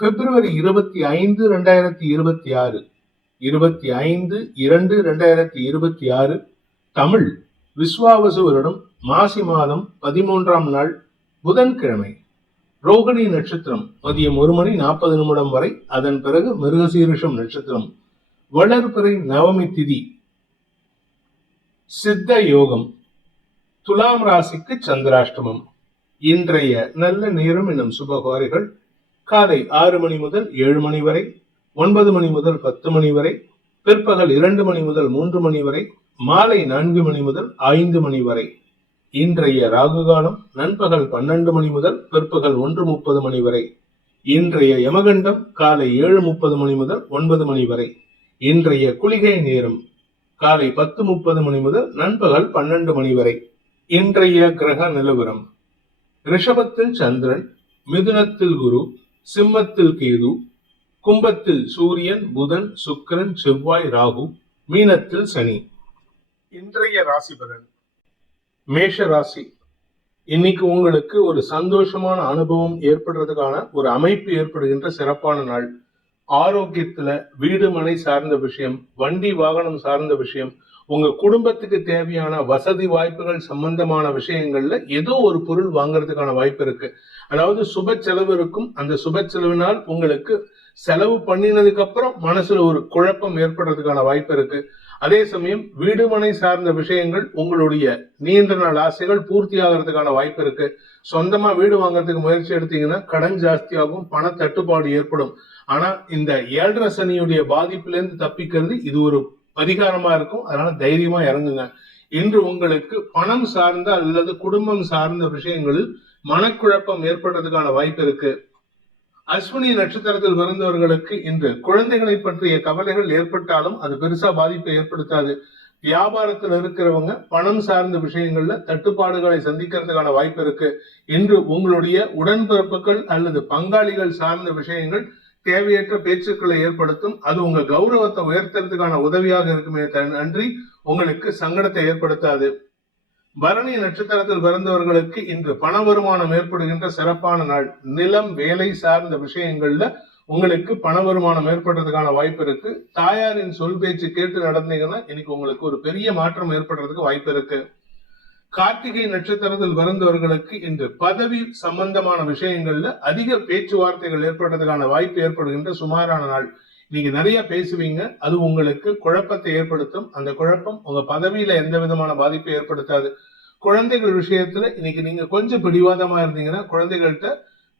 பிப்ரவரி 25, 2026, 25/2/2026 தமிழ் விஸ்வாவசு வருடம் மாசி மாதம் 13ஆம் நாள் புதன்கிழமை. ரோகிணி நட்சத்திரம் மதியம் 1:40 வரை. அதன் பிறகு மிருகசீரிஷம் நட்சத்திரம். வளர்பிறை நவமி திதி. சித்த யோகம். துலாம் ராசிக்கு சந்திராஷ்டமம். இன்றைய நல்ல நேரம் எனும் சுபகாரிகள் காலை 6 மணி முதல் 7 மணி வரை, 9 மணி முதல் 10 மணி வரை, பிற்பகல் 2 மணி முதல் 3 மணி வரை, மாலை 4 மணி முதல் 5 மணி வரை. இன்றைய ராகு காலம் நண்பகல் 12 மணி முதல் பிற்பகல் 1:30 மணி வரை. இன்றைய யமகண்டம் காலை 7:30 மணி முதல் 9 மணி வரை. இன்றைய குளிகை நேரம் காலை 10:30 மணி முதல் நண்பகல் 12 மணி வரை. இன்றைய கிரக நிலவரம்: ரிஷபத்தில் சந்திரன், மிதுனத்தில் குரு, சிம்மத்தில் கேது, கும்பத்தில் சூரியன், புதன், சுக்கிரன், செவ்வாய், ராகு, மீனத்தில் சனி. இன்றைய ராசி பலன். மேஷ ராசி. இன்னைக்கு உங்களுக்கு ஒரு சந்தோஷமான அனுபவம் ஏற்படுறதுக்கான ஒரு அமைப்பு ஏற்படுகின்ற சிறப்பான நாள். ஆரோக்கியத்துல, வீடு மனை சார்ந்த விஷயம், வண்டி வாகனம் சார்ந்த விஷயம், உங்க குடும்பத்துக்கு தேவையான வசதி வாய்ப்புகள் சம்பந்தமான விஷயங்கள்ல ஏதோ ஒரு பொருள் வாங்குறதுக்கான வாய்ப்பு இருக்கு. அதாவது சுப செலவு இருக்கும். அந்த சுப செலவினால் உங்களுக்கு செலவு பண்ணினதுக்கு அப்புறம் மனசுல ஒரு குழப்பம் ஏற்படுறதுக்கான வாய்ப்பு இருக்கு. அதே சமயம் வீடு மனை சார்ந்த விஷயங்கள், உங்களுடைய நீண்ட நாள் ஆசைகள் பூர்த்தி ஆகிறதுக்கான வாய்ப்பு இருக்கு. சொந்தமா வீடு வாங்குறதுக்கு முயற்சி எடுத்தீங்கன்னா கடன் ஜாஸ்தியாகும், பண தட்டுப்பாடு ஏற்படும். ஆனா இந்த 7.5 சனியுடைய பாதிப்பிலிருந்து தப்பிக்கிறது இது ஒரு பரிகாரமா இருக்கும். அதனால தைரியமா இறங்குங்க. இன்று உங்களுக்கு பணம் சார்ந்த அல்லது குடும்பம் சார்ந்த விஷயங்களில் மனக்குழப்பம் ஏற்படுறதுக்கான வாய்ப்பு இருக்கு. அஸ்வினி நட்சத்திரத்தில் பிறந்தவர்களுக்கு இன்று குழந்தைகளை பற்றிய கவலைகள் ஏற்பட்டாலும் அது பெருசா பாதிப்பை ஏற்படுத்தாது. வியாபாரத்தில் இருக்கிறவங்க பணம் சார்ந்த விஷயங்கள்ல தட்டுப்பாடுகளை சந்திக்கிறதுக்கான வாய்ப்பு இருக்கு. இன்று உங்களுடைய உடன்பிறப்புகள் அல்லது பங்காளிகள் சார்ந்த விஷயங்கள் தேவையற்ற பேச்சுக்களை ஏற்படுத்தும். அது உங்க கௌரவத்தை உயர்த்துறதுக்கான உதவியாக இருக்குமே அன்றி உங்களுக்கு சங்கடத்தை ஏற்படுத்தாது. பரணி நட்சத்திரத்தில் பிறந்தவர்களுக்கு இன்று பண வருமானம் ஏற்படுகின்ற சிறப்பான நாள். நிலம், வேலை சார்ந்த விஷயங்கள்ல உங்களுக்கு பண வருமானம் ஏற்படுறதுக்கான வாய்ப்பு இருக்கு. தாயாரின் சொல் பேச்சு கேட்டு நடந்தீங்கன்னா இன்னைக்கு உங்களுக்கு ஒரு பெரிய மாற்றம் ஏற்படுறதுக்கு வாய்ப்பு இருக்கு. கார்த்திகை நட்சத்திரத்தில் பிறந்தவர்களுக்கு இன்று பதவி சம்பந்தமான விஷயங்கள்ல அதிக பேச்சுவார்த்தைகள் ஏற்படுறதுக்கான வாய்ப்பு ஏற்படுகின்ற சுமாரான நாள். நீங்க நிறைய பேசுவீங்க, அது உங்களுக்கு குழப்பத்தை ஏற்படுத்தும். அந்த குழப்பம் உங்க பதவியில எந்த விதமான பாதிப்பை ஏற்படுத்தாது. குழந்தைகள் விஷயத்துல இன்னைக்கு நீங்க கொஞ்சம் பிடிவாதமா இருந்தீங்கன்னா குழந்தைகள்கிட்ட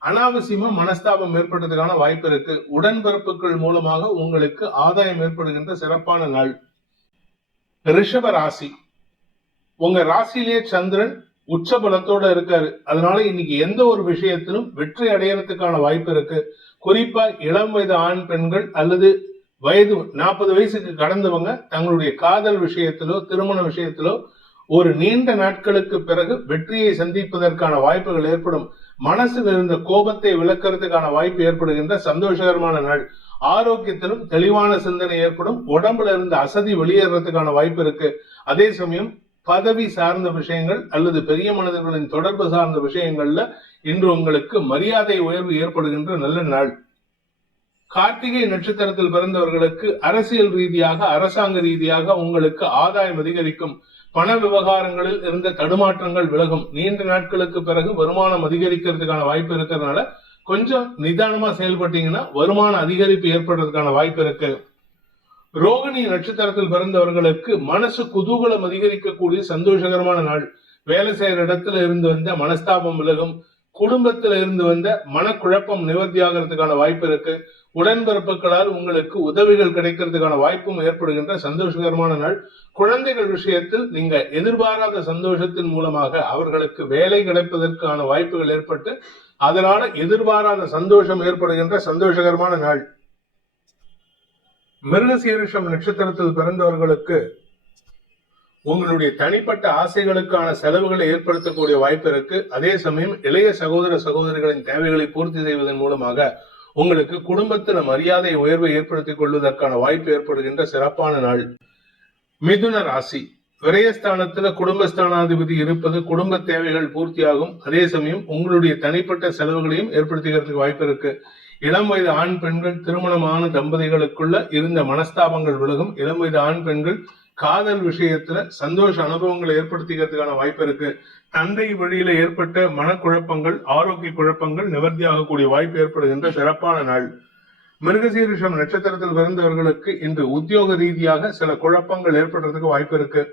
அனாவசியமா மனஸ்தாபம் ஏற்படுறதுக்கான வாய்ப்பு இருக்கு. உடன்பிறப்புகள் மூலமாக உங்களுக்கு ஆதாயம் ஏற்படுகின்ற சிறப்பான நாள். ரிஷப ராசி. உங்க ராசியிலேயே சந்திரன் உச்ச பலத்தோட இருக்காரு. அதனால இன்னைக்கு எந்த ஒரு விஷயத்திலும் வெற்றி அடையறதுக்கான வாய்ப்பு இருக்கு. குறிப்பா இளம் வயது ஆண் பெண்கள் அல்லது வயது 40 வயசுக்கு கடந்தவங்க தங்களுடைய காதல் விஷயத்திலோ திருமண விஷயத்திலோ ஒரு நீண்ட நாட்களுக்கு பிறகு வெற்றியை சந்திப்பதற்கான வாய்ப்புகள் ஏற்படும். மனசில் இருந்த கோபத்தை விளக்கிறதுக்கான வாய்ப்பு ஏற்படுகின்ற சந்தோஷகரமான நாள். ஆரோக்கியத்திலும் தெளிவான சிந்தனை ஏற்படும். உடம்புல இருந்த அசதி வெளியேறதுக்கான வாய்ப்பு இருக்கு. அதே சமயம் பதவி சார்ந்த விஷயங்கள் அல்லது பெரிய மனிதர்களின் தொடர்பு சார்ந்த விஷயங்கள்ல இன்று உங்களுக்கு மரியாதை உயர்வு ஏற்படுகின்ற நல்ல நாள். கார்த்திகை நட்சத்திரத்தில் பிறந்தவர்களுக்கு அரசியல் ரீதியாக, அரசாங்க ரீதியாக உங்களுக்கு ஆதாயம் அதிகரிக்கும். பண விவகாரங்களில் இருந்த தடுமாற்றங்கள் விலகும். நீண்ட நாட்களுக்கு பிறகு வருமானம் அதிகரிக்கிறதுக்கான வாய்ப்பு இருக்கிறதுனால கொஞ்சம் நிதானமா செயல்பட்டீங்கன்னா வருமான அதிகரிப்பு ஏற்படுறதுக்கான வாய்ப்பு இருக்கு. ரோகிணி நட்சத்திரத்தில் பிறந்தவர்களுக்கு மனசு குதூகலம் அதிகரிக்கக்கூடிய சந்தோஷகரமான நாள். வேலை செய்யற இடத்துல இருந்து வந்த மனஸ்தாபம் விலகும். குடும்பத்துல இருந்து வந்த மனக்குழப்பம் நிவர்த்தி ஆகிறதுக்கான வாய்ப்பு இருக்கு. உடன்பிறப்புகளால் உங்களுக்கு உதவிகள் கிடைக்கிறதுக்கான வாய்ப்பும் ஏற்படுகின்ற சந்தோஷகரமான நாள். குழந்தைகள் விஷயத்தில் நீங்க எதிர்பாராத சந்தோஷத்தின் மூலமாக அவர்களுக்கு வேலை கிடைப்பதற்கான வாய்ப்புகள் ஏற்பட்டு அதனால எதிர்பாராத சந்தோஷம் ஏற்படுகின்ற சந்தோஷகரமான நாள். மிருகசீரிஷம் நட்சத்திரத்தில் பிறந்தவர்களுக்கு உங்களுடைய தனிப்பட்ட ஆசைகளுக்கான செலவுகளை ஏற்படுத்தக்கூடிய வாய்ப்பு இருக்கு. அதே சமயம் இளைய சகோதர சகோதரிகளின் தேவைகளை பூர்த்தி செய்வதன் மூலமாக உங்களுக்கு குடும்பத்தில மரியாதை உயர்வை ஏற்படுத்திக் கொள்வதற்கான வாய்ப்பு ஏற்படுகின்ற சிறப்பான நாள். மிதுன ராசி. விரயஸ்தானத்துல குடும்பஸ்தானாதிபதி இருப்பது குடும்ப தேவைகள் பூர்த்தியாகும். அதே சமயம் உங்களுடைய தனிப்பட்ட செலவுகளையும் ஏற்படுத்திக்கிறதுக்கு வாய்ப்பு இருக்கு. இளம் வயது ஆண் பெண்கள் திருமணமான தம்பதிகளுக்குள்ள இருந்த மனஸ்தாபங்கள் விலகும். இளம் வயது ஆண் பெண்கள் காதல் விஷயத்துல சந்தோஷ அனுபவங்களை ஏற்படுத்திக்கிறதுக்கான வாய்ப்பு இருக்கு. தந்தை வழியில ஏற்பட்ட மனக்குழப்பங்கள், ஆரோக்கிய குழப்பங்கள் நிவர்த்தியாகக்கூடிய வாய்ப்பு ஏற்படுகின்ற சிறப்பான நாள். மிருகசீரிஷம் நட்சத்திரத்தில் பிறந்தவர்களுக்கு இன்று உத்தியோக ரீதியாக சில குழப்பங்கள் ஏற்படுறதுக்கு வாய்ப்பு இருக்கு.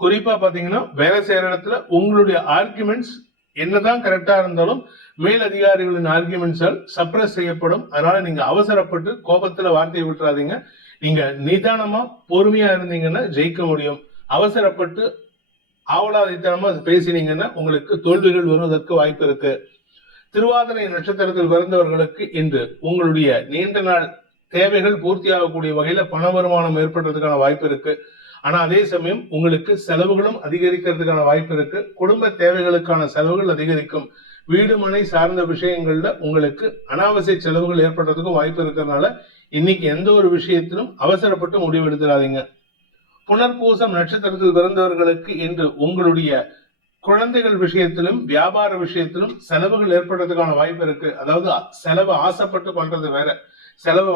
குறிப்பா பாத்தீங்கன்னா வேலை செய்யற இடத்துல உங்களுடைய ஆர்குமெண்ட்ஸ் என்னதான் கரெக்டா இருந்தாலும் மேல் அதிகாரிகளின் ஆர்குமெண்ட்ஸால் சப்ரஸ் செய்யப்படும். அதனால நீங்க அவசரப்பட்டு கோபத்துல வார்த்தையை விட்டுறாதீங்க. நீங்க நிதானமா பொறுமையா இருந்தீங்கன்னா ஜெயிக்க முடியும். அவசரப்பட்டு ஆவலாதித்தனமா பேசினீங்கன்னா உங்களுக்கு தோல்விகள் வருவதற்கு வாய்ப்பு இருக்கு. திருவாதிரை நட்சத்திரத்தில் பிறந்தவர்களுக்கு இன்று உங்களுடைய நீண்ட நாள் தேவைகள் பூர்த்தியாகக்கூடிய வகையில பண வருமானம் ஏற்படுறதுக்கான வாய்ப்பு இருக்கு. ஆனா அதே சமயம் உங்களுக்கு செலவுகளும் அதிகரிக்கிறதுக்கான வாய்ப்பு இருக்கு. குடும்ப தேவைகளுக்கான செலவுகள் அதிகரிக்கும். வீடு மனை சார்ந்த விஷயங்கள்ல உங்களுக்கு அனாவசிய செலவுகள் ஏற்படுறதுக்கும் வாய்ப்பு இருக்கிறதுனால இன்னைக்கு எந்த ஒரு விஷயத்திலும் அவசரப்பட்டு முடிவு எடுத்துடாதீங்க. புனர்பூசம் நட்சத்திரத்தில் பிறந்தவர்களுக்கு இன்று உங்களுடைய குழந்தைகள் விஷயத்திலும் வியாபார விஷயத்திலும் செலவுகள் ஏற்படுறதுக்கான வாய்ப்பு இருக்கு. அதாவது செலவு ஆசைப்பட்டு பண்றது வேற, செலவை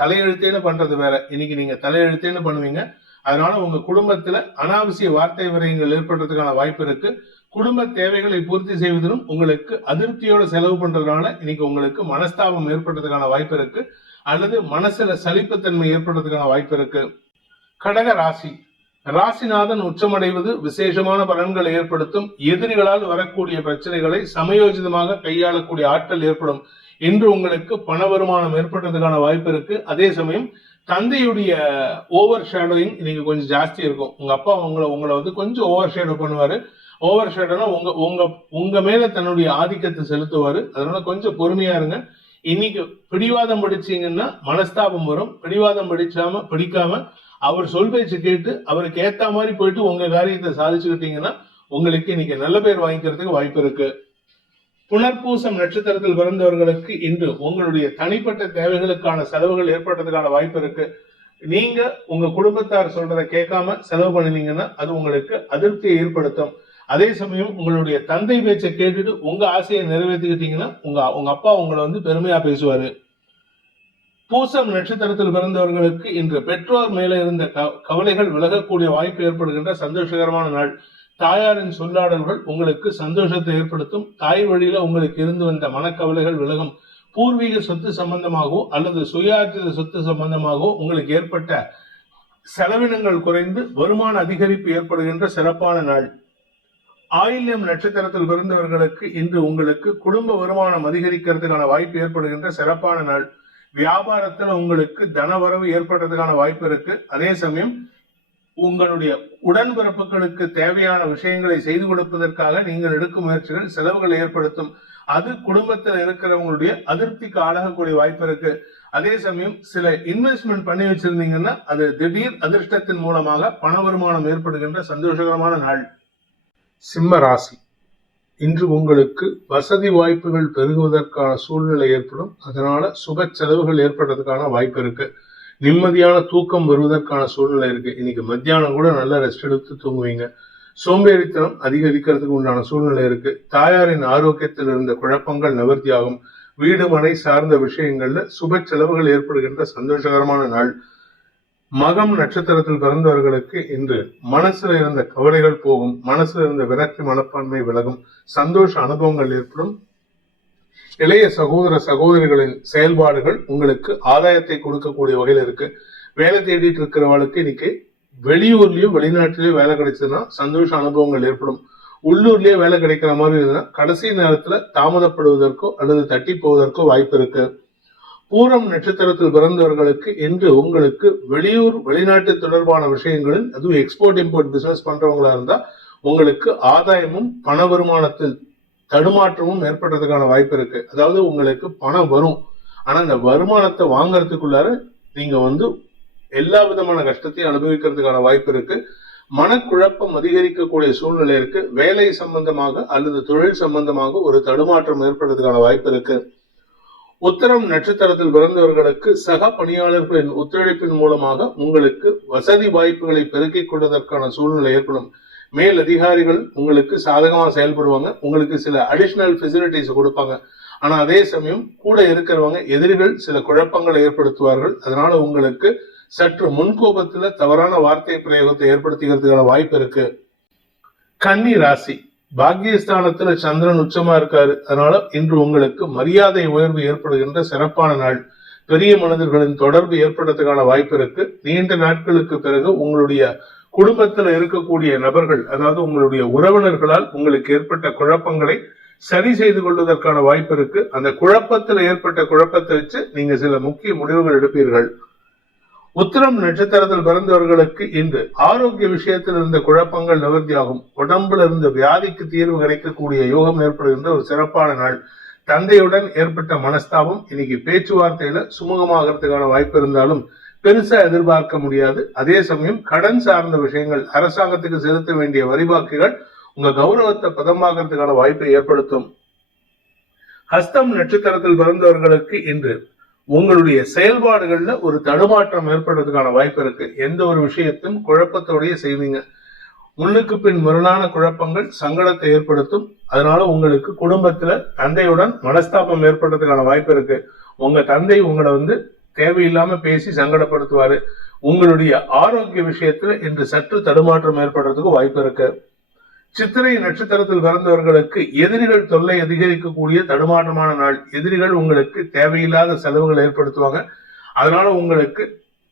தலையெழுத்தேன்னு பண்றது வேற. இன்னைக்கு நீங்க தலையெழுத்தேன்னு பண்ணுவீங்க. அதனால உங்க குடும்பத்துல அனாவசிய வார்த்தை விரயங்கள் ஏற்படுறதுக்கான வாய்ப்பு இருக்கு. குடும்ப தேவைகளை பூர்த்தி செய்வதிலும் உங்களுக்கு அதிருப்தியோட செலவு பண்றதுனால இன்னைக்கு உங்களுக்கு மனஸ்தாபம் ஏற்படுறதுக்கான வாய்ப்பு இருக்கு. அல்லது மனசுல சலிப்புத்தன்மை ஏற்படுறதுக்கான வாய்ப்பு இருக்கு. கடக ராசி, ராசிநாதன் உச்சமடைவது விசேஷமான பலன்களை ஏற்படுத்தும். எதிரிகளால் வரக்கூடிய பிரச்சனைகளை சமயோஜிதமாக கையாளக்கூடிய ஆற்றல் ஏற்படும். இன்று உங்களுக்கு பண வருமானம் ஏற்படுறதுக்கான வாய்ப்பு இருக்கு. அதே சமயம் தந்தையுடைய ஓவர் ஷேடோயிங் இன்னைக்கு கொஞ்சம் ஜாஸ்தி இருக்கும். உங்க அப்பா உங்களை கொஞ்சம் ஓவர் ஷேடோ பண்ணுவாரு. ஓவர் ஷேடோனா உங்க மேல தன்னுடைய ஆதிக்கத்தை செலுத்துவாரு. அதனால கொஞ்சம் பொறுமையா இருங்க. இன்னைக்கு பிடிவாதம் படிச்சீங்கன்னா மனஸ்தாபம் வரும். பிடிவாதம் பிடிக்காம அவர் சொல் பேச்சு கேட்டு அவருக்கு ஏத்த மாதிரி போயிட்டு உங்க காரியத்தை சாதிச்சுக்கிட்டீங்கன்னா உங்களுக்கு இன்னைக்கு நல்ல பேர் வாங்கிக்கிறதுக்கு வாய்ப்பு இருக்கு. புனர்பூசம் நட்சத்திரத்தில் பிறந்தவர்களுக்கு இன்று உங்களுடைய தனிப்பட்ட தேவைகளுக்கான செலவுகள் ஏற்படுறதுக்கான வாய்ப்பு இருக்கு. நீங்க உங்க குடும்பத்தார் சொல்றதை கேட்காம செலவு பண்ணினீங்கன்னா அது உங்களுக்கு அதிருப்தியை ஏற்படுத்தும். அதே சமயம் உங்களுடைய தந்தை பேச்சை கேட்டுட்டு உங்க ஆசையை நிறைவேற்றிக்கிட்டீங்கன்னா உங்க அப்பா உங்களை பெருமையா பேசுவாரு. பூசம் நட்சத்திரத்தில் பிறந்தவர்களுக்கு இன்று பெற்றோர் மேல இருந்த கவலைகள் விலகக்கூடிய வாய்ப்பு ஏற்படுகின்ற சந்தோஷகரமான நாள். தாயாரின் சொல்லாடல்கள் உங்களுக்கு சந்தோஷத்தை ஏற்படுத்தும். தாய் வழியில உங்களுக்கு இருந்து வந்த மனக்கவலைகள் விலகும். பூர்வீக சொத்து சம்பந்தமாகவோ அல்லது சுயார்ஜித சொத்து சம்பந்தமாகவோ உங்களுக்கு ஏற்பட்ட செலவினங்கள் குறைந்து வருமான அதிகரிப்பு ஏற்படுகின்ற சிறப்பான நாள். ஆயில்யம் நட்சத்திரத்தில் பிறந்தவர்களுக்கு இன்று உங்களுக்கு குடும்ப வருமானம் அதிகரிக்கிறதுக்கான வாய்ப்பு ஏற்படுகின்ற சிறப்பான நாள். வியாபாரத்துல உங்களுக்கு தனவரவு ஏற்படுறதுக்கான வாய்ப்பு இருக்கு. அதே சமயம் உங்களுடைய உடன்பிறப்புகளுக்கு தேவையான விஷயங்களை செய்து கொடுப்பதற்காக நீங்கள் எடுக்கும் முயற்சிகள் செலவுகளை ஏற்படுத்தும். அது குடும்பத்தில் இருக்கிறவங்களுடைய அதிருப்திக்கு ஆளாகக்கூடிய வாய்ப்பு இருக்கு. அதே சமயம் சில இன்வெஸ்ட்மெண்ட் பண்ணி வச்சிருந்தீங்கன்னா அது திடீர் அதிர்ஷ்டத்தின் மூலமாக பண வருமானம் ஏற்படுகின்ற சந்தோஷகரமான நாள். சிம்ம ராசி, இன்று உங்களுக்கு வசதி வாய்ப்புகள் பெருகுவதற்கான சூழ்நிலை ஏற்படும். அதனால சுப செலவுகள் ஏற்படுறதுக்கான வாய்ப்பு இருக்கு. நிம்மதியான தூக்கம் வருவதற்கான சூழ்நிலை இருக்கு. இன்னைக்கு மத்தியானம் கூட நல்லா ரெஸ்ட் எடுத்து தூங்குவீங்க. சோம்பேறித்தனம் அதிகரிக்கிறதுக்கு உண்டான சூழ்நிலை இருக்கு. தாயாரின் ஆரோக்கியத்தில் இருந்த குழப்பங்கள் நிவர்த்தியாகும். வீடு மனை சார்ந்த விஷயங்கள்ல சுப செலவுகள் ஏற்படுகின்ற சந்தோஷகரமான நாள். மகம் நட்சத்திரத்தில் பிறந்தவர்களுக்கு இன்று மனசுல இருந்த கவலைகள் போகும். மனசுல இருந்த விரக்தி மனப்பான்மை விலகும். சந்தோஷ அனுபவங்கள் ஏற்படும். இளைய சகோதர சகோதரிகளின் செயல்பாடுகள் உங்களுக்கு ஆதாயத்தை கொடுக்கக்கூடிய வகையில் இருக்கு. வேலை தேடிட்டு இருக்கிறவளுக்கு இன்னைக்கு வெளியூர்லயோ வெளிநாட்டிலயோ வேலை கிடைச்சதுன்னா சந்தோஷ அனுபவங்கள் ஏற்படும். உள்ளூர்லயே வேலை கிடைக்கிற மாதிரி இருந்தா கடைசி நேரத்துல தாமதப்படுவதற்கோ அல்லது தட்டி போவதற்கோ வாய்ப்பு இருக்கு. பூரம் நட்சத்திரத்தில் பிறந்தவர்களுக்கு இன்று உங்களுக்கு வெளியூர் வெளிநாட்டு தொடர்பான விஷயங்களில், அதுவும் எக்ஸ்போர்ட் இம்போர்ட் பிசினஸ் பண்றவங்களா இருந்தா உங்களுக்கு ஆதாயமும் பண வருமானத்தில் தடுமாற்றமும் ஏற்படுறதுக்கான வாய்ப்பு இருக்கு. அதாவது உங்களுக்கு பணம் வரும், ஆனா இந்த வருமானத்தை வாங்கறதுக்குள்ளார நீங்க எல்லா விதமான கஷ்டத்தையும் அனுபவிக்கிறதுக்கான வாய்ப்பு இருக்கு. மனக்குழப்பம் அதிகரிக்கக்கூடிய சூழ்நிலை இருக்கு. வேலை சம்பந்தமாக அல்லது தொழில் சம்பந்தமாக ஒரு தடுமாற்றம் ஏற்படுறதுக்கான வாய்ப்பு இருக்கு. உத்தரம் நட்சத்திரத்தில் பிறந்தவர்களுக்கு சக பணியாளர்களின் ஒத்துழைப்பின் மூலமாக உங்களுக்கு வசதி வாய்ப்புகளை பெருக்கிக் கொள்வதற்கான சூழ்நிலை ஏற்படும். மேல் அதிகாரிகள் உங்களுக்கு சாதகமா செயல்படுவாங்க. உங்களுக்கு சில அடிஷனல் ஃபெசிலிட்டிஸ் கொடுப்பாங்க. ஆனா அதே சமயம் கூட இருக்கிறவங்க எதிரிகள் சில குழப்பங்களை ஏற்படுத்துவார்கள். அதனால உங்களுக்கு சற்று முன்கோபத்துல தவறான வார்த்தை பிரயோகத்தை ஏற்படுத்திக்கிறதுக்கான வாய்ப்பு இருக்கு. கன்னி ராசி, பாக்கியஸ்தானத்துல சந்திரன் உச்சமா இருக்காரு. அதனால இன்று உங்களுக்கு மரியாதை உயர்வு ஏற்படுகின்ற சிறப்பான நாள். பெரிய மனிதர்களின் தொடர்பு ஏற்படுறதுக்கான வாய்ப்பு இருக்கு. நீண்ட நாட்களுக்கு பிறகு உங்களுடைய குடும்பத்துல இருக்கக்கூடிய நபர்கள், அதாவது உங்களுடைய உறவினர்களால் உங்களுக்கு ஏற்பட்ட குழப்பங்களை சரி செய்து கொள்வதற்கான வாய்ப்பு இருக்கு. அந்த குழப்பத்தில் ஏற்பட்ட குழப்பத்தை வச்சு நீங்க சில முக்கிய முடிவுகள் எடுப்பீர்கள். உத்திரம் நட்சத்திரத்தில் பிறந்தவர்களுக்கு இன்று ஆரோக்கிய விஷயத்தில் இருந்த குழப்பங்கள் நிவர்த்தியாகும். உடம்புல இருந்த வியாதிக்கு தீர்வு கிடைக்கக்கூடிய யோகம் ஏற்படுகின்ற ஒரு சிறப்பான நாள். தந்தையுடன் ஏற்பட்ட மனஸ்தாபம் இன்னைக்கு பேச்சுவார்த்தையில சுமூகமாகறதுக்கான வாய்ப்பு இருந்தாலும் பெருசா எதிர்பார்க்க முடியாது. அதே சமயம் கடன் சார்ந்த விஷயங்கள், அரசாங்கத்துக்கு செலுத்த வேண்டிய வரிபாக்கிகள் உங்க கௌரவத்தை பதமாகறதுக்கான வாய்ப்பை ஏற்படுத்தும். ஹஸ்தம் நட்சத்திரத்தில் பிறந்தவர்களுக்கு இன்று உங்களுடைய செயல்பாடுகள்ல ஒரு தடுமாற்றம் ஏற்படுறதுக்கான வாய்ப்பு இருக்கு. எந்த ஒரு விஷயத்தையும் குழப்பத்தோடய செய்வீங்க. முன்னுக்கு பின் முரணான குழப்பங்கள் சங்கடத்தை ஏற்படுத்தும். அதனால உங்களுக்கு குடும்பத்துல தந்தையுடன் மனஸ்தாபம் ஏற்படுறதுக்கான வாய்ப்பு இருக்கு. உங்க தந்தை உங்களை தேவையில்லாம பேசி சங்கடப்படுத்துவாரு. உங்களுடைய ஆரோக்கிய விஷயத்துல இன்று சற்று தடுமாற்றம் ஏற்படுறதுக்கு வாய்ப்பு இருக்கு. சித்திரை நட்சத்திரத்தில் பிறந்தவர்களுக்கு எதிரிகள் தொல்லை அதிகரிக்கக்கூடிய தடுமாற்றமான நாள். எதிரிகள் உங்களுக்கு தேவையில்லாத செலவுகள் ஏற்படுத்துவாங்க. அதனால உங்களுக்கு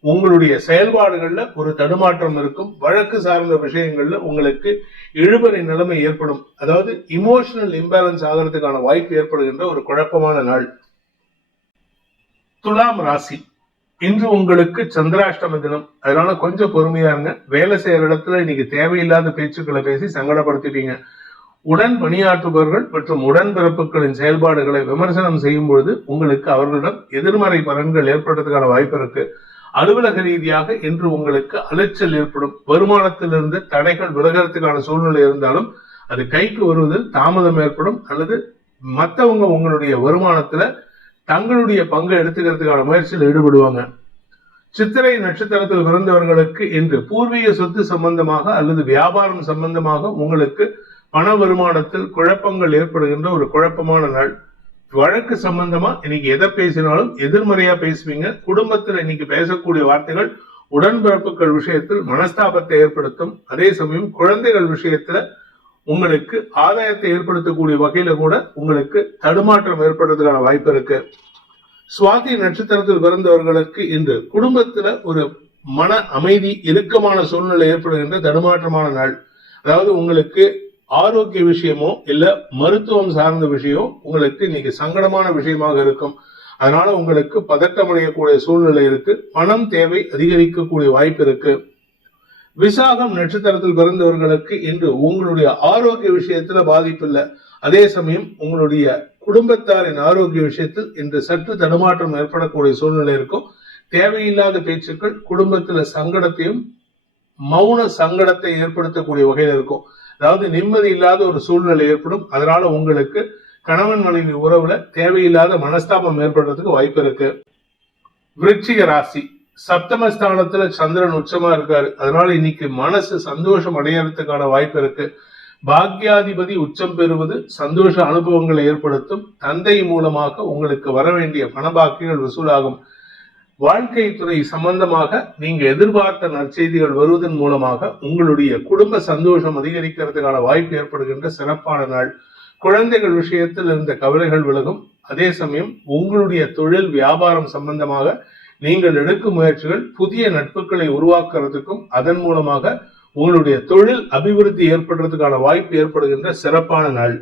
உங்களுடைய செயல்பாடுகள்ல ஒரு தடுமாற்றம் இருக்கும். வழக்கு சார்ந்த விஷயங்கள்ல உங்களுக்கு இழுபறி நிலைமை ஏற்படும். அதாவது இமோஷனல் இம்பேலன்ஸ் ஆகிறதுக்கான வாய்ப்பு ஏற்படுகின்ற ஒரு குழப்பமான நாள். துலாம் ராசி, இன்று உங்களுக்கு சந்திராஷ்டம தினம். அதனால கொஞ்சம் பொறுமையா இருங்க. வேலை செய்யற இடத்துல இன்னைக்கு தேவையில்லாத பேச்சுக்களை பேசி சங்கடப்படுத்திட்டீங்க. உடன் பணியாற்றுபவர்கள் மற்றும் உடன்பிறப்புகளின் செயல்பாடுகளை விமர்சனம் செய்யும் பொழுது உங்களுக்கு அவர்களிடம் எதிர்மறை பலன்கள் ஏற்படுறதுக்கான வாய்ப்பு இருக்கு. அலுவலக ரீதியாக இன்று உங்களுக்கு அலைச்சல் ஏற்படும். வருமானத்திலிருந்து தடைகள் விலகிறதுக்கான சூழ்நிலை இருந்தாலும் அது கைக்கு வருவதில் தாமதம் ஏற்படும். அல்லது மற்றவங்க உங்களுடைய வருமானத்துல தங்களுடைய பங்கை எடுத்துக்கிறதுக்கான முயற்சியில் ஈடுபடுவாங்க. சித்திரை நட்சத்திரத்தில் பிறந்தவர்களுக்கு இன்று பூர்வீக சொத்து சம்பந்தமாக அல்லது வியாபாரம் சம்பந்தமாக உங்களுக்கு பண வருமானத்தில் குழப்பங்கள் ஏற்படுகின்ற ஒரு குழப்பமான நாள். வழக்கு சம்பந்தமா இன்னைக்கு எதை பேசினாலும் எதிர்மறையா பேசுவீங்க. குடும்பத்தில் இன்னைக்கு பேசக்கூடிய வார்த்தைகள் உடன்பிறப்புகள் விஷயத்தில் மனஸ்தாபத்தை ஏற்படுத்தும். அதே சமயம் குழந்தைகள் விஷயத்துல உங்களுக்கு ஆதாயத்தை ஏற்படுத்தக்கூடிய வகையில கூட உங்களுக்கு தடுமாற்றம் ஏற்படுறதுக்கான வாய்ப்பு இருக்கு. சுவாதி நட்சத்திரத்தில் பிறந்தவர்களுக்கு இன்று குடும்பத்துல ஒரு மன அமைதி, இறுக்கமான சூழ்நிலை ஏற்படுகின்ற தடுமாற்றமான நாள். அதாவது உங்களுக்கு ஆரோக்கிய விஷயமோ இல்ல மருத்துவம் சார்ந்த விஷயம் உங்களுக்கு இன்னைக்கு சங்கடமான விஷயமாக இருக்கும். அதனால உங்களுக்கு பதட்டம் அடையக்கூடிய சூழ்நிலை இருக்கு. பணம் தேவை அதிகரிக்கக்கூடிய வாய்ப்பு இருக்கு. விசாகம் நட்சத்திரத்தில் பிறந்தவர்களுக்கு இன்று உங்களுடைய ஆரோக்கிய விஷயத்துல பாதிப்பு இல்லை. அதே சமயம் உங்களுடைய குடும்பத்தாரின் ஆரோக்கிய விஷயத்தில் இன்று சற்று தடுமாற்றம் ஏற்படக்கூடிய சூழ்நிலை இருக்கும். தேவையில்லாத பேச்சுக்கள் குடும்பத்துல சங்கடத்தையும் மௌன சங்கடத்தை ஏற்படுத்தக்கூடிய வகையில் இருக்கும். அதாவது நிம்மதி இல்லாத ஒரு சூழ்நிலை ஏற்படும். அதனால உங்களுக்கு கணவன் மனைவி உறவுல தேவையில்லாத மனஸ்தாபம் ஏற்படுறதுக்கு வாய்ப்பு இருக்கு. விருச்சிக ராசி, சப்தமஸ்தானத்துல சந்திரன் உச்சமா இருக்காரு. அதனால இன்னைக்கு மனசு சந்தோஷம் அடையறதுக்கான வாய்ப்பு இருக்கு. பாக்யாதிபதி உச்சம் பெறுவது சந்தோஷ அனுபவங்களை ஏற்படுத்தும். தந்தை மூலமாக உங்களுக்கு வர வேண்டிய பணபாக்கிகள் வசூலாகும். வாழ்க்கை துறை சம்பந்தமாக நீங்க எதிர்பார்த்த நற்செய்திகள் வருவதன் மூலமாக உங்களுடைய குடும்ப சந்தோஷம் அதிகரிக்கிறதுக்கான வாய்ப்பு ஏற்படுகின்ற சிறப்பான நாள். குழந்தைகள் விஷயத்தில் இருந்த கவலைகள் விலகும். அதே சமயம் உங்களுடைய தொழில் வியாபாரம் சம்பந்தமாக நீங்கள் எடுக்கும் முயற்சிகள் புதிய நட்புகளை உருவாக்குறதுக்கும் அதன் மூலமாக உங்களுடைய தொழில் அபிவிருத்தி ஏற்படுறதுக்கான வாய்ப்பு ஏற்படுகின்ற சிறப்பான நாள்.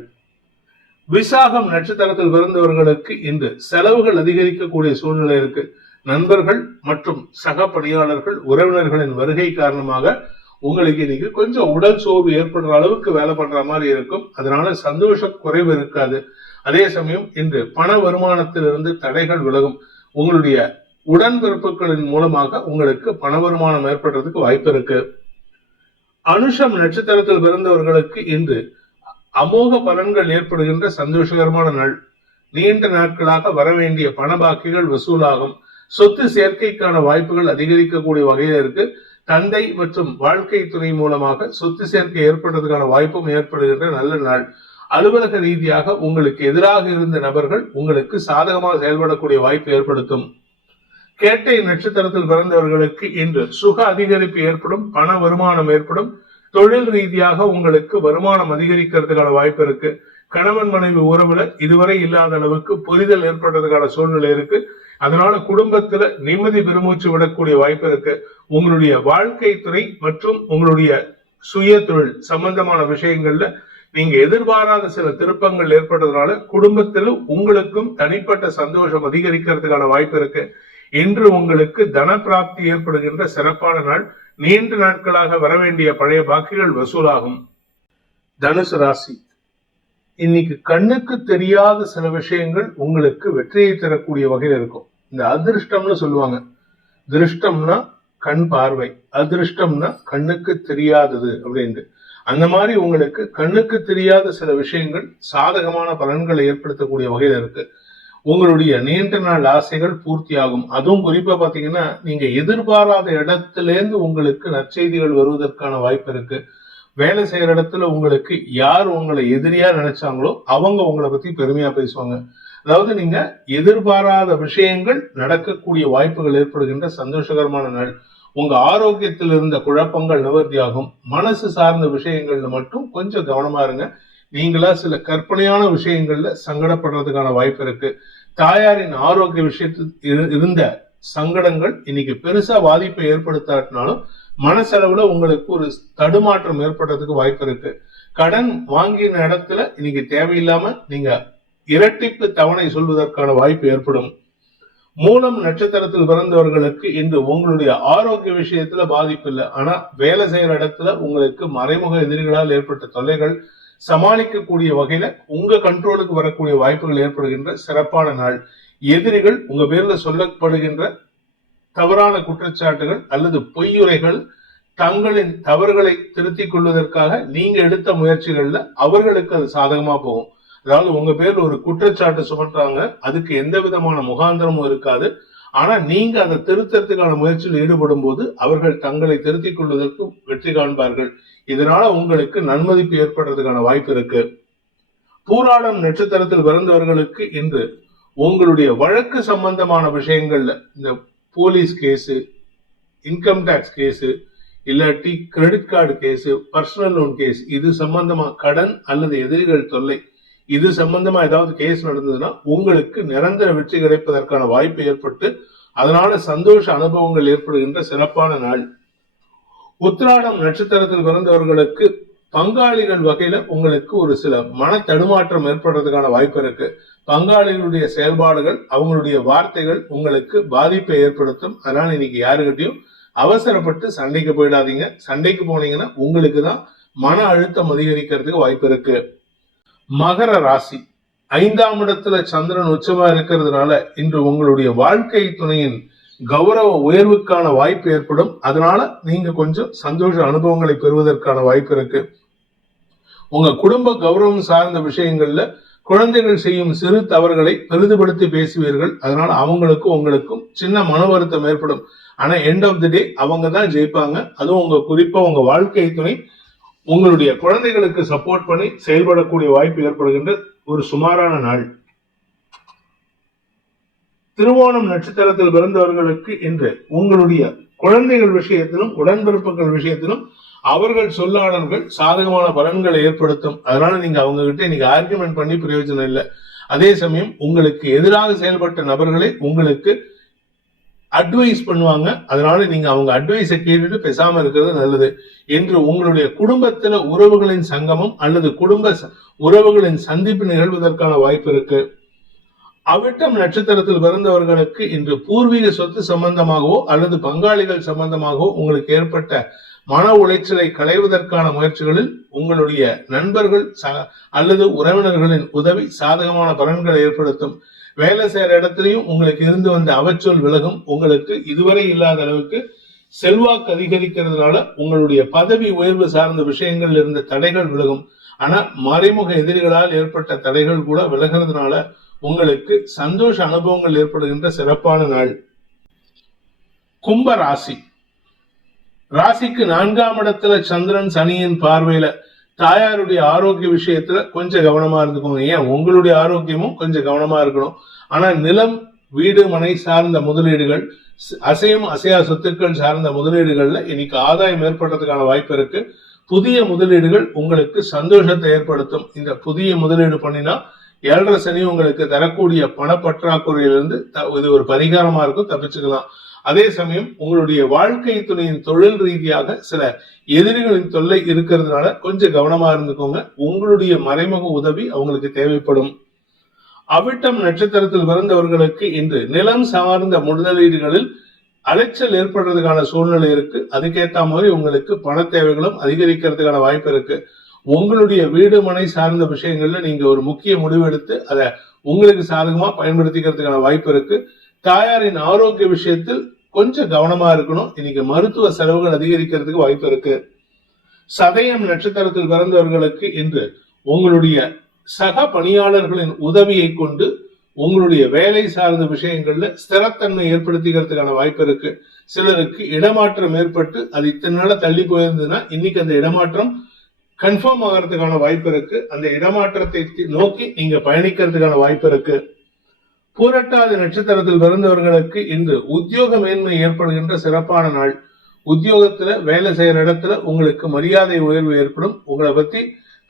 விசாகம் நட்சத்திரத்தில் பிறந்தவர்களுக்கு இன்று செலவுகள் அதிகரிக்கக்கூடிய சூழ்நிலை இருக்கு. நண்பர்கள் மற்றும் சக பணியாளர்கள் உறவினர்களின் வருகை காரணமாக உங்களுக்கு இன்னைக்கு கொஞ்சம் உடல் சோர்வு ஏற்படுற அளவுக்கு வேலை பண்ற மாதிரி இருக்கும். அதனால சந்தோஷ குறைவு இருக்காது. அதே சமயம் இன்று பண வருமானத்திலிருந்து தடைகள் விலகும். உங்களுடைய உடன்பிறப்புகளின் மூலமாக உங்களுக்கு பண வருமானம் ஏற்படுறதுக்கு வாய்ப்பு இருக்கு. அனுஷம் நட்சத்திரத்தில் பிறந்தவர்களுக்கு இன்று அமோக பலன்கள் ஏற்படுகின்ற சந்தோஷகரமான நாள். நீண்ட நாட்களாக வரவேண்டிய பண பாக்கிகள் வசூலாகும். சொத்து சேர்க்கைக்கான வாய்ப்புகள் அதிகரிக்கக்கூடிய வகையில் இருக்கு. தந்தை மற்றும் வாழ்க்கை துணை மூலமாக சொத்து சேர்க்கை ஏற்படுறதுக்கான வாய்ப்பும் ஏற்படுகின்ற நல்ல நாள். அலுவலக ரீதியாக உங்களுக்கு எதிராக இருந்த நபர்கள் உங்களுக்கு சாதகமாக செயல்படக்கூடிய வாய்ப்பு ஏற்படுத்தும். கேட்டை நட்சத்திரத்தில் பிறந்தவர்களுக்கு இன்று சுக அதிகரிப்பு ஏற்படும், பண வருமானம் ஏற்படும். தொழில் ரீதியாக உங்களுக்கு வருமானம் அதிகரிக்கிறதுக்கான வாய்ப்பு இருக்கு. கணவன் மனைவி உறவுல இதுவரை இல்லாத அளவுக்கு புரிதல் ஏற்படுறதுக்கான சூழ்நிலை இருக்கு. அதனால குடும்பத்துல நிம்மதி பெருமூச்சு விடக்கூடிய வாய்ப்பு இருக்கு. உங்களுடைய வாழ்க்கை துறை மற்றும் உங்களுடைய சுய தொழில் சம்பந்தமான விஷயங்கள்ல நீங்க எதிர்பாராத சில திருப்பங்கள் ஏற்படுறதுனால குடும்பத்தில் உங்களுக்கும் தனிப்பட்ட சந்தோஷம் அதிகரிக்கிறதுக்கான வாய்ப்பு இருக்கு. இன்று உங்களுக்கு தன பிராப்தி ஏற்படுகின்ற சிறப்பான நாள். நீண்ட நாட்களாக வரவேண்டிய பழைய பாக்கிகள் வசூலாகும். தனுசு ராசி, இன்னைக்கு கண்ணுக்கு தெரியாத சில விஷயங்கள் உங்களுக்கு வெற்றியை தரக்கூடிய வகையில் இருக்கும். இந்த அதிர்ஷ்டம்னு சொல்லுவாங்க. திருஷ்டம்னா கண் பார்வை, அதிர்ஷ்டம்னா கண்ணுக்கு தெரியாதது அப்படின்ட்டு. அந்த மாதிரி உங்களுக்கு கண்ணுக்கு தெரியாத சில விஷயங்கள் சாதகமான பலன்களை ஏற்படுத்தக்கூடிய வகையில் இருக்கு. உங்களுடைய நீண்ட நாள் ஆசைகள் பூர்த்தியாகும். அதுவும் குறிப்பா பாத்தீங்கன்னா நீங்க எதிர்பாராத இடத்திலேருந்து உங்களுக்கு நற்செய்திகள் வருவதற்கான வாய்ப்பு இருக்கு. வேலை செய்யற இடத்துல உங்களுக்கு யார் உங்களை எதிரியா நினைச்சாங்களோ அவங்க உங்களை பத்தி பெருமையா பேசுவாங்க. அதாவது நீங்க எதிர்பாராத விஷயங்கள் நடக்கக்கூடிய வாய்ப்புகள் ஏற்படுகின்ற சந்தோஷகரமான நாள். உங்க ஆரோக்கியத்தில் இருந்த குழப்பங்கள் நிவர்த்தியாகும். மனசு சார்ந்த விஷயங்கள்ல மட்டும் கொஞ்சம் கவனமா இருங்க. நீங்களா சில கற்பனையான விஷயங்கள்ல சங்கடப்படுறதுக்கான வாய்ப்பு இருக்கு. தாயாரின் ஆரோக்கிய விஷயத்தில் இருந்த சங்கடங்கள் இன்னைக்கு பெருசா பாதிப்பை ஏற்படுத்தாட்டினாலும் மனசளவுல உங்களுக்கு ஒரு தடுமாற்றம் ஏற்படுறதுக்கு வாய்ப்பு இருக்கு. கடன் வாங்கின இடத்துல இன்னைக்கு தேவையில்லாம நீங்க இரட்டிப்பு தவணை சொல்வதற்கான வாய்ப்பு ஏற்படும். மூலம் நட்சத்திரத்தில் பிறந்தவர்களுக்கு இன்று உங்களுடைய ஆரோக்கிய விஷயத்துல பாதிப்பு இல்லை. ஆனா வேலை செய்யற இடத்துல உங்களுக்கு மறைமுக எதிரிகளால் ஏற்பட்ட தொல்லைகள் சமாளிக்கக்கூடிய வகையில உங்க கண்ட்ரோலுக்கு வரக்கூடிய வாய்ப்புகள் ஏற்படுகின்ற சிறப்பான நாள். எதிரிகள் உங்க பேர்ல சொல்லப்படுகின்ற தவறான குற்றச்சாட்டுகள் அல்லது பொய்யுரைகள் தங்களின் தவறுகளை திருத்திக் கொள்வதற்காக நீங்க எடுத்த முயற்சிகள்ல அவர்களுக்கு அது சாதகமா போகும். அதாவது உங்க பேர்ல ஒரு குற்றச்சாட்டு சுமத்துறாங்க, அதுக்கு எந்த விதமான முகாந்திரமும் இருக்காது. ஆனா நீங்க அதை திருத்தறதுக்கான முயற்சியில் ஈடுபடும் போது அவர்கள் தங்களை திருத்திக் கொள்வதற்கு வெற்றி காண்பார்கள். இதனால உங்களுக்கு நன்மதிப்பு ஏற்படுறதுக்கான வாய்ப்பு இருக்கு. பூராடம் நட்சத்திரத்தில் பிறந்தவர்களுக்கு இன்று உங்களுடைய வழக்கு சம்பந்தமான விஷயங்கள்ல இந்த police case, income tax case, இல்லாட்டி credit card case, personal loan case, இது சம்பந்தமா கடன் அல்லது எதிரிகள் தொல்லை, இது சம்பந்தமா ஏதாவது கேஸ் நடந்ததுன்னா உங்களுக்கு நிரந்தர வெற்றி கிடைப்பதற்கான வாய்ப்பு ஏற்பட்டு அதனால சந்தோஷ அனுபவங்கள் ஏற்படுகின்ற சிறப்பான நாள். உத்திராடம் நட்சத்திரத்தில் பிறந்தவர்களுக்கு பங்காளிகள் வகையில உங்களுக்கு ஒரு சில மன தடுமாற்றம் ஏற்படுறதுக்கான வாய்ப்பு இருக்கு. பங்காளிகளுடைய செயல்பாடுகள், அவங்களுடைய வார்த்தைகள் உங்களுக்கு பாதிப்பை ஏற்படுத்தும். அதனால இன்னைக்கு யாருக்கிட்டையும் அவசரப்பட்டு சண்டைக்கு போயிடாதீங்க. சண்டைக்கு போனீங்கன்னா உங்களுக்கு தான் மன அழுத்தம் அதிகரிக்கிறதுக்கு வாய்ப்பு இருக்கு. மகர ராசி, 5ஆம் இடத்துல சந்திரன் உச்சமா இருக்கிறதுனால இன்று உங்களுடைய வாழ்க்கை துணையின் கௌரவ உயர்வுக்கான வாய்ப்பு ஏற்படும். அதனால நீங்க கொஞ்சம் சந்தோஷ அனுபவங்களை பெறுவதற்கான வாய்ப்பு இருக்கு. உங்க குடும்ப கௌரவம் சார்ந்த விஷயங்கள்ல குழந்தைகள் செய்யும் சிறு தவறுகளை பெரிதுபடுத்தி பேசுவீர்கள். அதனால அவங்களுக்கும் உங்களுக்கும் சின்ன மன வருத்தம் ஏற்படும். ஆனா எண்ட் ஆஃப் தி டே அவங்க தான் ஜெயிப்பாங்க. அதுவும் உங்க குறிப்பா உங்க வாழ்க்கை துணை உங்களுடைய குழந்தைகளுக்கு சப்போர்ட் பண்ணி செயல்படக்கூடிய வாய்ப்பு ஏற்படுகின்ற ஒரு சுமாரான நாள். திருவோணம் நட்சத்திரத்தில் பிறந்தவர்களுக்கு இன்று உங்களுடைய குழந்தைகள் விஷயத்திலும் உடன்பிறப்புகள் விஷயத்திலும் அவர்கள் சொல்லாடல்கள் சாதகமான பலன்களை ஏற்படுத்தும். அதனால நீங்க அவங்க கிட்ட இன்னைக்கு ஆர்குமெண்ட் பண்ணி பிரயோஜனம் இல்லை. அதே சமயம் உங்களுக்கு எதிராக செயல்பட்ட நபர்களே உங்களுக்கு அட்வைஸ் பண்ணுவாங்க. அதனால நீங்க அவங்க அட்வைஸை கேட்டுட்டு பேசாம இருக்கிறது நல்லது. என்று உங்களுடைய குடும்பத்துல உறவுகளின் சங்கமம் அல்லது குடும்ப உறவுகளின் சந்திப்பு நிகழ்வதற்கான வாய்ப்பு இருக்கு. அவிட்டம் நட்சத்திரத்தில் பிறந்தவர்களுக்கு இன்று பூர்வீக சொத்து சம்பந்தமாகவோ அல்லது பங்காளிகள் சம்பந்தமாகவோ உங்களுக்கு ஏற்பட்ட மன உளைச்சலை களைவதற்கான முயற்சிகளில் உங்களுடைய நண்பர்கள் அல்லது உறவினர்களின் உதவி சாதகமான பலன்களை ஏற்படுத்தும். வேலை செய்யற இடத்திலையும் உங்களுக்கு இருந்து வந்த அவச்சொல் விலகும். உங்களுக்கு இதுவரை இல்லாத அளவுக்கு செல்வாக்கு அதிகரிக்கிறதுனால உங்களுடைய பதவி உயர்வு சார்ந்த விஷயங்கள் இருந்த தடைகள் விலகும். ஆனா மறைமுக எதிரிகளால் ஏற்பட்ட தடைகள் கூட விலகிறதுனால உங்களுக்கு சந்தோஷ அனுபவங்கள் ஏற்படுகின்ற சிறப்பான நாள். கும்ப ராசி, ராசிக்கு 4ஆம் இடத்துல சந்திரன் சனியின் பார்வையில தாயாருடைய ஆரோக்கிய விஷயத்துல கொஞ்சம் கவனமா இருந்துக்கோங்க. ஏன் உங்களுடைய ஆரோக்கியமும் கொஞ்சம் கவனமா இருக்கணும். ஆனா நிலம், வீடு, மனை சார்ந்த முதலீடுகள், அசையும் அசையா சொத்துக்கள் சார்ந்த முதலீடுகள்ல இன்னைக்கு ஆதாயம் ஏற்படுறதுக்கான வாய்ப்பு இருக்கு. புதிய முதலீடுகள் உங்களுக்கு சந்தோஷத்தை ஏற்படுத்தும். இந்த புதிய முதலீடு பண்ணினா 7.5 சனி உங்களுக்கு தரக்கூடிய பணப்பற்றாக்குறையிலிருந்து இது ஒரு பரிகாரமா இருக்கும், தப்பிச்சுக்கலாம். அதே சமயம் உங்களுடைய வாழ்க்கை துணையின் தொழில் ரீதியாக சில எதிரிகளின் தொல்லை இருக்கிறதுனால கொஞ்சம் கவனமா இருந்துக்கோங்க. உங்களுடைய மறைமுக உதவி அவங்களுக்கு தேவைப்படும். அவிட்டம் நட்சத்திரத்தில் பிறந்தவர்களுக்கு இன்று நிலம் சார்ந்த முதலீடுகளில் அலைச்சல் ஏற்படுறதுக்கான சூழ்நிலை இருக்கு. அதுக்கேற்ற மாதிரி உங்களுக்கு பண தேவைகளும் அதிகரிக்கிறதுக்கான வாய்ப்பு இருக்கு. உங்களுடைய வீடு மனை சார்ந்த விஷயங்கள்ல நீங்க ஒரு முக்கிய முடிவு எடுத்து அதை உங்களுக்கு சாதகமா பயன்படுத்திக்கிறதுக்கான வாய்ப்பு இருக்கு. தாயாரின் ஆரோக்கிய விஷயத்தில் கொஞ்சம் கவனமா இருக்கணும். இன்னைக்கு மருத்துவ செலவுகள் அதிகரிக்கிறதுக்கு வாய்ப்பு இருக்கு. சதயம் நட்சத்திரத்தில் பிறந்தவர்களுக்கு இன்று உங்களுடைய சக பணியாளர்களின் உதவியை கொண்டு உங்களுடைய வேலை சார்ந்த விஷயங்கள்ல ஸ்திரத்தன்மை ஏற்படுத்திக்கிறதுக்கான வாய்ப்பு இருக்கு. சிலருக்கு இடமாற்றம் ஏற்பட்டு அது இத்தனை நாள தள்ளி போயிருந்ததுன்னா இன்னைக்கு அந்த இடமாற்றம் கன்ஃபார்ம் ஆகிறதுக்கான வாய்ப்பு இருக்கு. அந்த இடமாற்றத்தை நோக்கி நீங்க பயணிக்கிறதுக்கான வாய்ப்பு இருக்கு. பூரட்டாதி நட்சத்திரத்தில் பிறந்தவர்களுக்கு இன்று உத்தியோக மேன்மை ஏற்படுகின்ற சிறப்பான நாள். உத்தியோகத்துல வேலை செய்யற இடத்துல உங்களுக்கு மரியாதை உயர்வு ஏற்படும். உங்களை பத்தி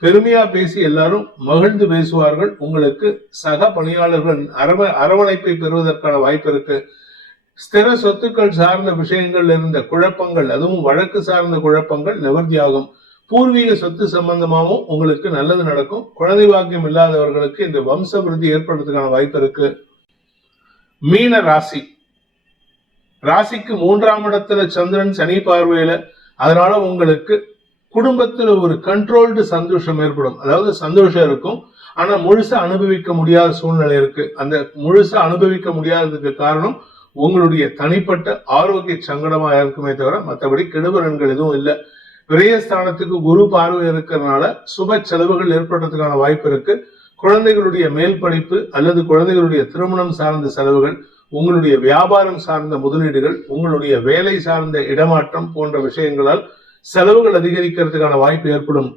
பெருமையா பேசி எல்லாரும் மகிழ்ந்து பேசுவார்கள். உங்களுக்கு சக பணியாளர்கள் அரவணைப்பை பெறுவதற்கான வாய்ப்பு இருக்கு. ஸ்திர சொத்துக்கள் சார்ந்த விஷயங்கள் இருந்த குழப்பங்கள், அதுவும் வழக்கு சார்ந்த குழப்பங்கள் நிவர்த்தியாகும். பூர்வீக சொத்து சம்பந்தமாகவும் உங்களுக்கு நல்லது நடக்கும். குழந்தை பாக்கியம் இல்லாதவர்களுக்கு இந்த வம்ச விருத்தி ஏற்படுறதுக்கான வாய்ப்பு இருக்கு. மீன ராசி, ராசிக்கு 3ஆம் இடத்துல சந்திரன் சனி பார்வையில, அதனால உங்களுக்கு குடும்பத்துல ஒரு கண்ட்ரோல்டு சந்தோஷம் ஏற்படும். அதாவது சந்தோஷம் இருக்கும், ஆனா முழுசா அனுபவிக்க முடியாத சூழ்நிலை இருக்கு. அந்த முழுசா அனுபவிக்க முடியாததுக்கு காரணம் உங்களுடைய தனிப்பட்ட ஆரோக்கிய சங்கடமா இருக்குமே தவிர மற்றபடி கெடுபலன்கள் எதுவும் இல்லை. விரயஸ்தானத்துக்கு குரு பார்வை இருக்கிறதுனால சுப செலவுகள் ஏற்படுறதுக்கான வாய்ப்பு இருக்கு. குழந்தைகளுடைய மேல் படிப்பு அல்லது குழந்தைகளுடைய திருமணம் சார்ந்த செலவுகள், உங்களுடைய வியாபாரம் சார்ந்த முதலீடுகள், உங்களுடைய வேலை சார்ந்த இடமாற்றம் போன்ற விஷயங்களால் செலவுகள் அதிகரிக்கிறதுக்கான வாய்ப்பு ஏற்படும்.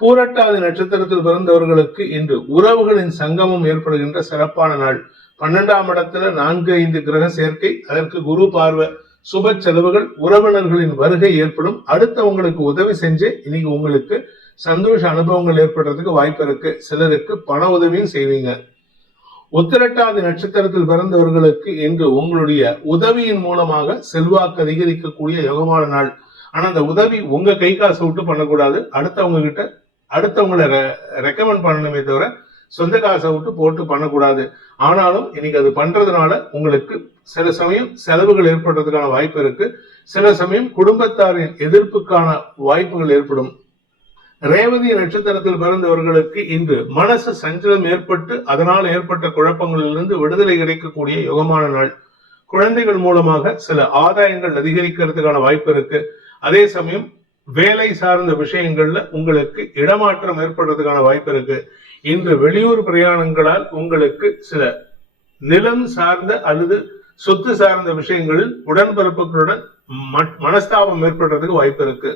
பூரட்டாதி நட்சத்திரத்தில் பிறந்தவர்களுக்கு இன்று உறவுகளின் சங்கமம் ஏற்படுகின்ற சிறப்பான நாள். 12ஆம் இடத்துல 4-5 கிரக சேர்க்கை, அதற்கு குரு பார்வை, சுப செலவுகள், உறவினர்களின் வருகை ஏற்படும். அடுத்தவங்களுக்கு உதவி செஞ்சு இன்னைக்கு உங்களுக்கு சந்தோஷ அனுபவங்கள் ஏற்படுறதுக்கு வாய்ப்பு இருக்கு. சிலருக்கு பண உதவியும் செய்வீங்க. உத்திரட்டாதி நட்சத்திரத்தில் பிறந்தவர்களுக்கு இன்று உங்களுடைய உதவியின் மூலமாக செல்வாக்கு அதிகரிக்கக்கூடிய யோகமான நாள். ஆனா அந்த உதவி உங்க கை காசை விட்டு பண்ணக்கூடாது. அடுத்தவங்களை ரெக்கமெண்ட் பண்ணணுமே தவிர சொந்த காசை விட்டு போட்டு பண்ணக்கூடாது. ஆனாலும் இன்னைக்கு அது பண்றதுனால உங்களுக்கு சில சமயம் செலவுகள் ஏற்படுறதுக்கான வாய்ப்பு இருக்கு. சில சமயம் குடும்பத்தாரின் எதிர்ப்புக்கான வாய்ப்புகள் ஏற்படும். ரேவதி நட்சத்திரத்தில் பிறந்தவர்களுக்கு இன்று மனசு சஞ்சலம் ஏற்பட்டு அதனால் ஏற்பட்ட குழப்பங்களிலிருந்து விடுதலை கிடைக்கக்கூடிய யோகமான நாள். குழந்தைகள் மூலமாக சில ஆதாயங்கள் அதிகரிக்கிறதுக்கான வாய்ப்பு இருக்கு. அதே சமயம் வேலை சார்ந்த விஷயங்கள்ல உங்களுக்கு இடமாற்றம் ஏற்படுறதுக்கான வாய்ப்பு இருக்கு. இன்று வெளியூர் பிரயாணங்களால் உங்களுக்கு சில நிலம் சார்ந்த அல்லது சொத்து சார்ந்த விஷயங்களில் உடன்பிறப்புகளுடன் மனஸ்தாபம் ஏற்படுறதுக்கு வாய்ப்பு இருக்கு.